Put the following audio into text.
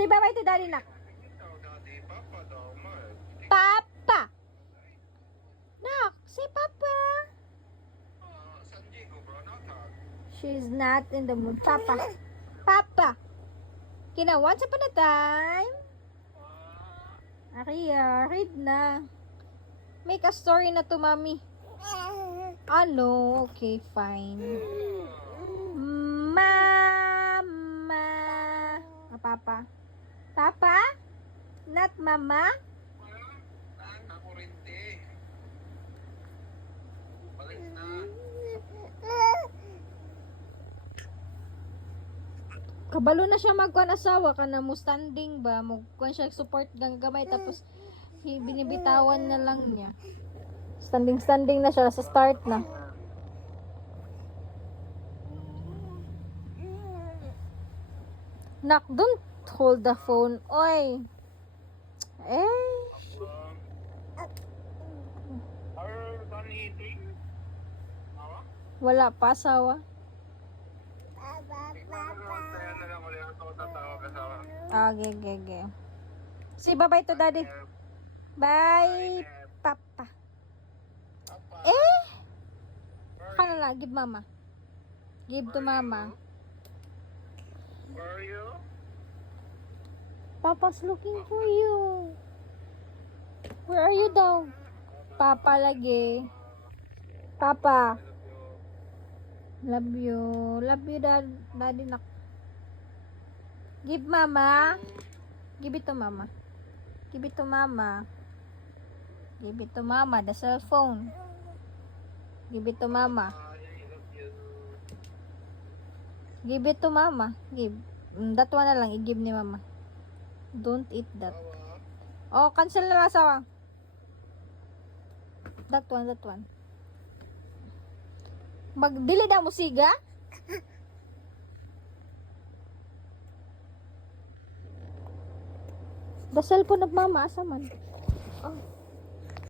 Say bye-bye to daddy, nak. Papa. Nak, say papa. She's not in the mood. Papa. Papa. Kina, once upon a time. Aria, read na. Make a story na to, mommy. Ano? Okay, fine. Mama. Papa. Papa? Not mama? Kabalo na siya magkuhan asawa ka na mo standing ba magkuhan siya support gang gamay tapos binibitawan na lang niya. Standing na siya sa start na. Nak, don't hold the phone. Oy. Wala pa asawa. Okay. Say bye-bye to daddy. Bye, papa. Kana lang, give mama. Give to mama. Where are you? Papa's looking for you. Where are you daw? Papa lagi. Papa. Love you. Love you, daddy nak. Give mama. Give it to mama. Give it to mama. Give it to mama, the cell phone. Give it to mama. Give it to mama. Give. That one na lang, i-give ni mama. Don't eat that. Oh, cancel na lang asawa. That one. Magdili na mo siga? The cellphone of mama, asa man? Oh.